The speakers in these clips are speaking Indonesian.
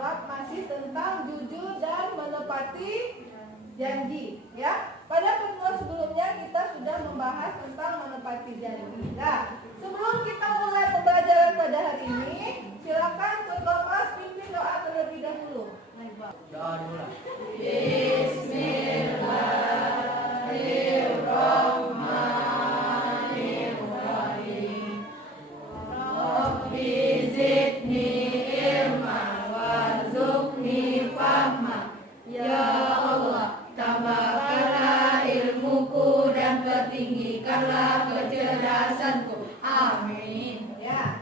bab masih tentang jujur dan menepati janji, ya. Pada pertemuan sebelumnya kita sudah membahas tentang menepati janji. Nah, sebelum kita mulai pembelajaran pada hari ini, silakan Tuan Mas pimpin doa terlebih dahulu. Doa dulu. Bismillahirrahmanirrahim. Rabbi zidni ilma warzuqni fahma. Ya Allah, tambahkanlah ilmuku dan pertinggikanlah kecerdasanku. Amin. Ya.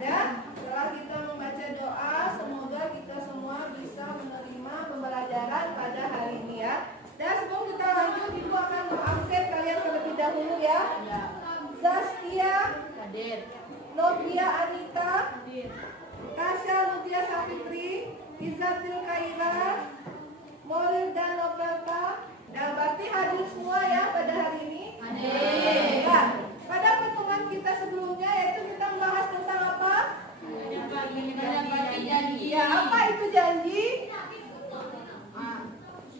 Dan setelah kita membaca doa, semoga kita semua bisa menerima pembelajaran pada hari ini, ya. Dan sebelum kita lanjut, Ibu akan mengabsen kalian terlebih dahulu, ya. Zaskia Hadir. Novia Anita, Hadir. Tasya Lutia Sapitri, Izzatil Kaira, Maulida Novelta, dan berarti hadir semua ya pada hari ini. Hadir. Ya, pada pertemuan kita sebelumnya yaitu kita membahas tentang apa? Menepati janji. Ya, apa itu janji?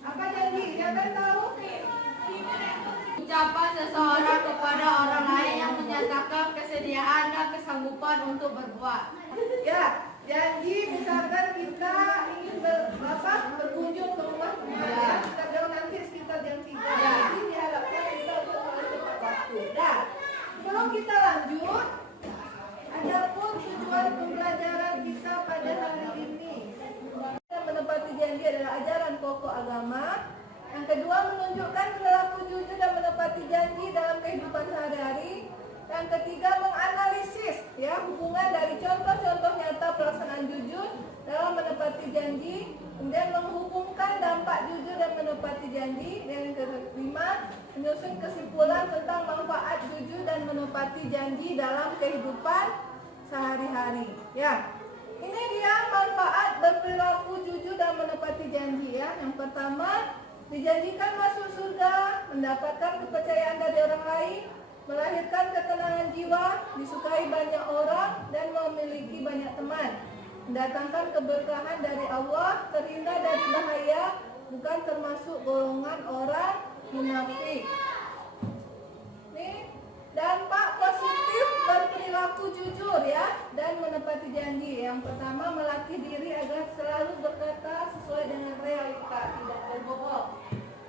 Apa janji? Siapa yang tahu? Ucapan seseorang kepada orang lain yang menyatakan kesediaan dan kesanggupan untuk berbuat. Ya, janji misalkan kita ingin berkunjung ke rumah teman, ya. Kita jauh nanti sekitar jam 3. Ya. Jadi diharapkan kita untuk mulai tepat waktu. Nah, sebelum kita lanjut, adapun tujuan pembelajaran kita pada hari ini, menepati janji adalah ajaran pokok agama. Yang kedua, menunjukkan perilaku jujur dan menepati janji dalam kehidupan sehari-hari. Yang ketiga, menganalisis ya hubungan dari contoh-contoh nyata pelaksanaan jujur dalam menepati janji. Kemudian menghubungkan dampak jujur dan menepati janji. Dan yang kelima, menyusun kesimpulan tentang manfaat jujur dan menepati janji dalam kehidupan sehari-hari. Ya, ini dia manfaat berperilaku jujur dan menepati janji, ya. Yang pertama, dijanjikan masuk surga, mendapatkan kepercayaan dari orang lain, melahirkan ketenangan jiwa, disukai banyak orang, dan memiliki banyak teman, mendatangkan keberkahan dari Allah, terhindar dari bahaya, bukan termasuk golongan orang munafik. Nih, dampak positif berperilaku jujur ya dan menepati janji. Yang pertama, melatih diri agar selalu berkata sesuai dengan realita, tidak berbohong.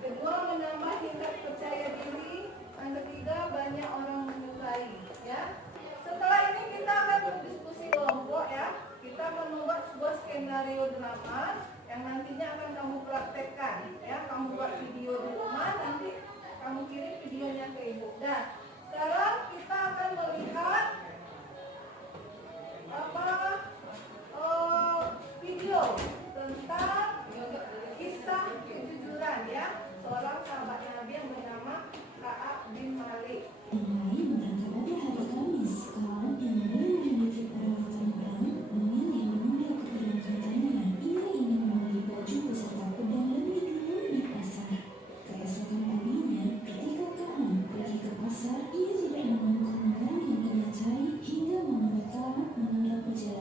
Kedua, menambah tingkat percaya diri. Yang ketiga, banyak orang menyukai, ya. Setelah ini kita akan berdiskusi kelompok, ya. Kita akan membuat sebuah skenario drama yang nantinya akan kamu praktekkan, ya. Kamu buat video di rumah, nanti kamu kirim videonya ke ibu. Nah, sekarang kita akan melihat video tentang kisah kejujuran, ya, seorang sahabat Nabi yang bernama Ka'ab bin Malik. Mulai berangkat pada hari Kamis, kawan yang mulai menyambut perawatan barang memilih menunda keberangkatannya. Ia ingin membeli baju beserta pedang lebih dulu di pasar. Keesokan paginya, ketika Kaam pergi ke pasar, ia tidak menemukan barang yang ia cari hingga membuat Kaam menunda perjalanan.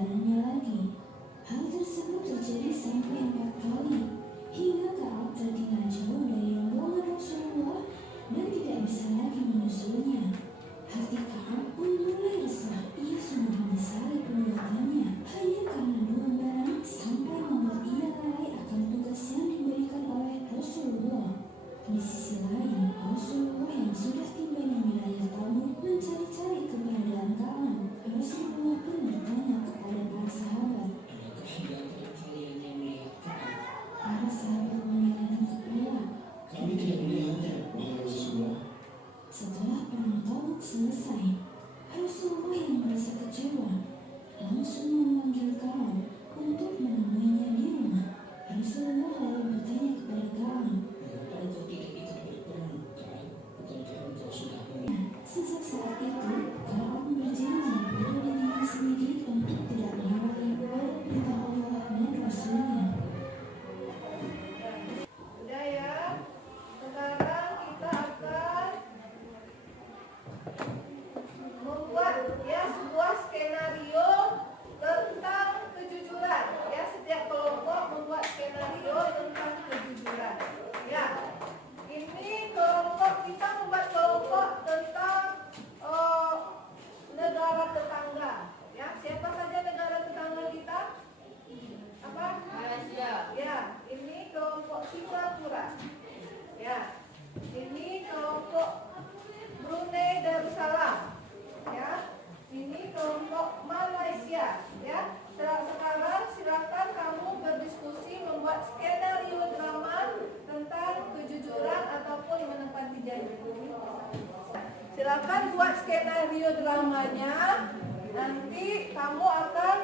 silakan buat skenario dramanya. Nanti kamu akan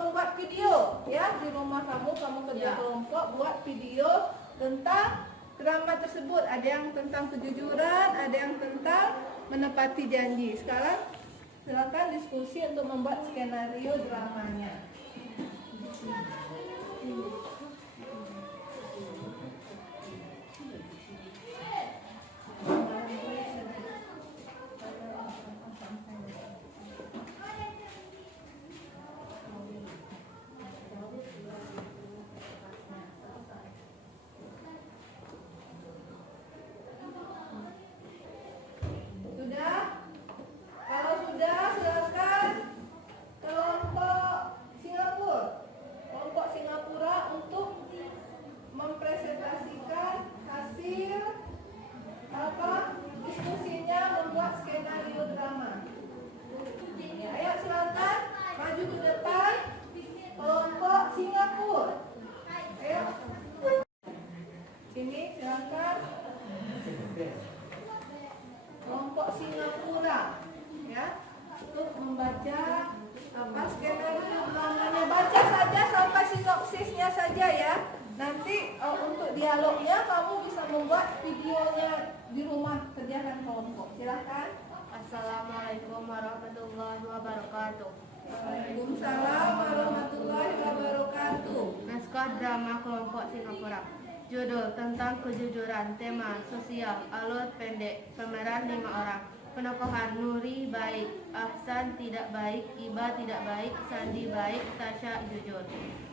membuat video ya di rumah kamu kerja kelompok buat video tentang drama tersebut. Ada yang tentang kejujuran, ada yang tentang menepati janji. Sekarang silakan diskusi untuk membuat skenario dramanya. Kelompok Singapura ya untuk membaca skenario dramanya. Baca saja sampai sinopsisnya saja ya. Nanti untuk dialognya kamu bisa membuat videonya di rumah kerjakan kelompok. Silakan. Assalamualaikum warahmatullahi wabarakatuh. Waalaikumsalam warahmatullahi wabarakatuh. Naskah drama kelompok Singapura. Judul tentang kejujuran. Tema sosial. Alur pendek. Pemeran 5 orang. Penokohan: Nuri baik, Ahsan tidak baik, Iba tidak baik, Sandi baik, Tasya jujur.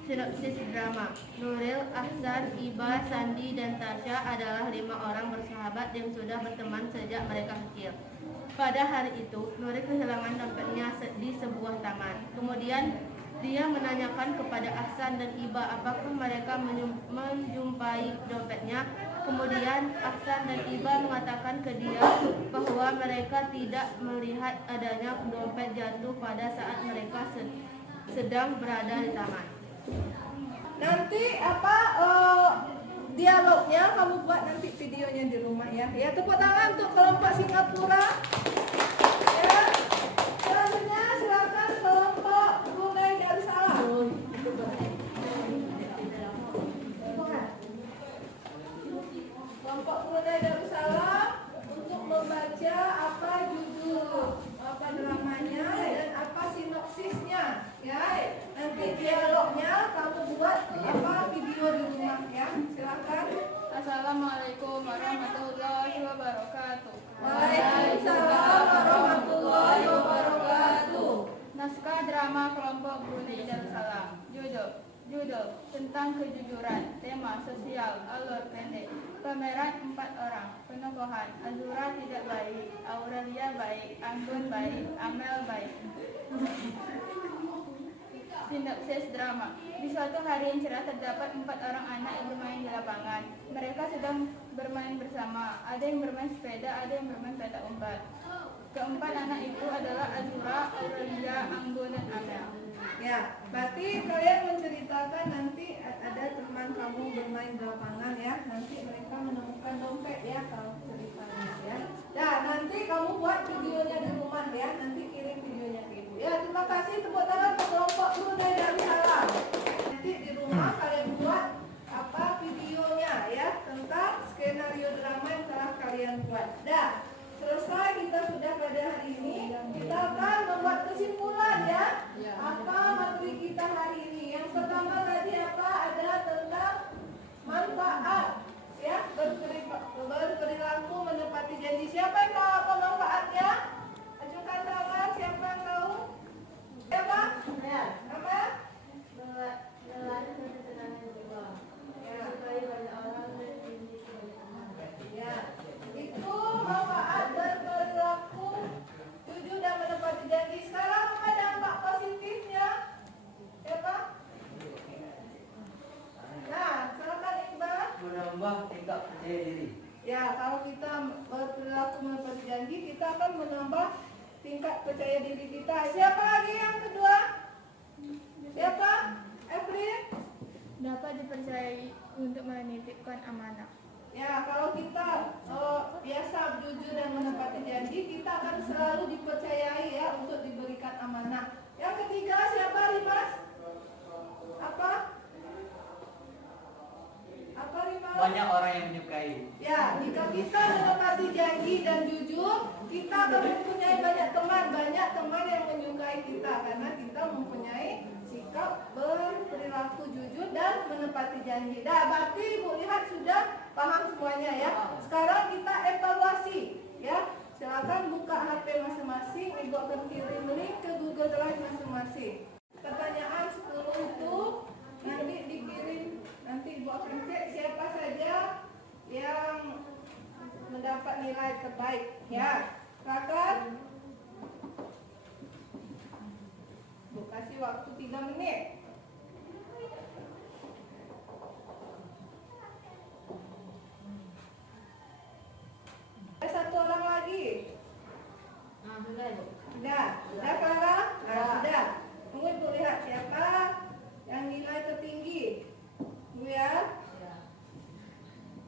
Sinopsis drama. Nuril, Ahsan, Iba, Sandi, dan Tasya adalah 5 orang bersahabat yang sudah berteman sejak mereka kecil. Pada hari itu, Nuril kehilangan dompetnya di sebuah taman. Kemudian dia menanyakan kepada Ahsan dan Iba apakah mereka menjumpai dompetnya. Kemudian Ahsan dan Iba mengatakan ke dia bahwa mereka tidak melihat adanya dompet jatuh pada saat mereka sedang berada di taman. Nanti dialognya kamu buat nanti videonya di rumah ya. Ya, tepuk tangan untuk kelompok Singapura. Ya. Selanjutnya silakan kelompok Brunei Darussalam. Kelompok Brunei Darussalam untuk membaca apa judul dramanya dan apa sinopsisnya ya. Nanti dialognya kamu buat video di rumah ya. Silakan. Assalamualaikum warahmatullahi wabarakatuh. Waalaikumsalam warahmatullahi wabarakatuh. Naskah drama kelompok Brunei Darussalam. Judul tentang kejujuran. Tema sosial. Alur pendek. Pemeran 4 orang. Penokohan: Azura tidak baik, Aurelia baik, Anggun baik, Amel baik. Sinopsis drama. Di suatu hari yang cerah terdapat 4 orang anak yang bermain di lapangan. Mereka sedang bermain bersama. Ada yang bermain sepeda, ada yang bermain petak umpet. Keempat anak itu adalah Azura, Aurelia, Anggun, dan Amel. Ya, berarti kalian menceritakan nanti ada teman kamu bermain di lapangan ya. Nanti mereka menemukan dompet ya kalau ceritanya ya. Nah, nanti kamu buat videonya di rumah ya. Nanti kirim videonya ke ibu. Ya, terima kasih, tepuk tangan untuk kelompok Brunei Darussalam. Nanti di rumah kalian buat videonya ya tentang skenario drama yang telah kalian buat. Dah. Selesai kita sudah pada hari ini, kita akan membuat kesimpulan ya. Apa materi kita hari ini? Yang pertama tadi ada tentang manfaat ya, berperilaku menepati janji. Siapa yang tahu apa manfaatnya? Ajukan tangan, siapa yang tahu? Siapa? Ya. Apa? Ya. Itu manfaat berperilaku jujur dan menepati janji. Sekarang apa dampak positifnya? Siapa? Nah, silakan Iqbal. Menambah tingkat percaya diri. Ya, kalau kita berperilaku menepati janji, kita akan menambah tingkat percaya diri kita. Siapa lagi yang kedua? Siapa? Evelyn? Dapat dipercayai untuk menitipkan amanah. Ya, kalau kita biasa jujur dan menepati janji, janji, kita akan selalu dipercayai ya untuk diberikan amanah. Yang ketiga siapa Rimas? Apa? Apa Rimas? Banyak orang yang menyukai. Ya, jika kita menepati janji dan jujur, kita akan mempunyai banyak teman yang menyukai kita karena kita mempunyai sikap berperilaku jujur dan menepati janji. Dah, berarti Ibu lihat sudah paham semuanya ya. Sekarang kita evaluasi ya. Silakan buka HP masing-masing, Ibu akan kirim link ke Google Drive masing-masing. Pertanyaan 10 itu nanti dikirim, nanti Ibu akan cek siapa saja yang mendapat nilai terbaik ya. Silakan. Bu kasih waktu 3 menit. Ada satu orang lagi. Sudah Clara? Sudah. Tunggu Ibu lihat siapa yang nilai tertinggi. Bu ya.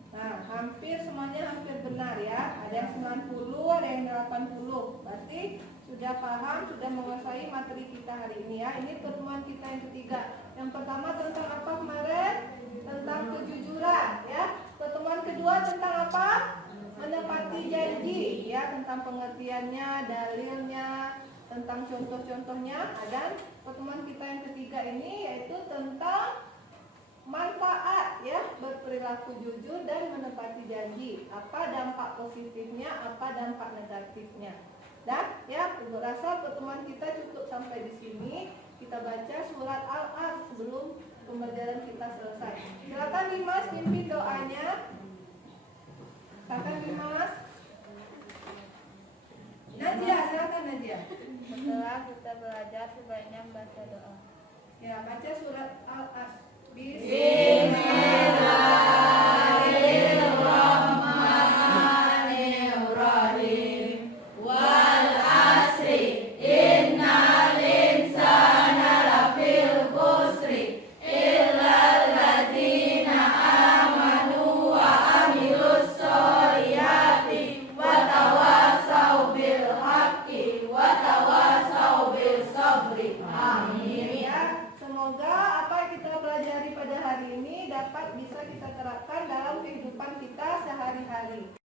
Nah, hampir semuanya hampir benar ya. Ada yang 90, ada yang 80. Berarti sudah paham, sudah menguasai materi kita hari ini ya. Ini pertemuan kita yang ketiga. Yang pertama tentang apa kemarin? Tentang kejujuran ya. Pertemuan kedua tentang apa? Menepati janji ya, tentang pengertiannya, dalilnya, tentang contoh-contohnya. Dan pertemuan kita yang ketiga ini yaitu tentang manfaat ya berperilaku jujur dan menepati janji. Apa dampak positifnya, apa dampak negatifnya. Dan ya, Ibu rasa pertemuan kita cukup sampai di sini. Kita baca surat Al-As sebelum pembelajaran kita selesai. Silakan Dimas pimpin doanya. Silakan Dimas. Najia, silakan Najia. Setelah kita belajar, sebaiknya membaca doa. Ya, baca surat Al-As. Bismillahirrahmanirrahim. Wal asri innal insana lafil khusri illal ladzina amanu wa amilus sholihati wa tawassaw bil haqqi wa tawassaw bil sabri. Amin. Ya, semoga apa yang kita pelajari pada hari ini dapat bisa kita terapkan dalam kehidupan kita sehari-hari.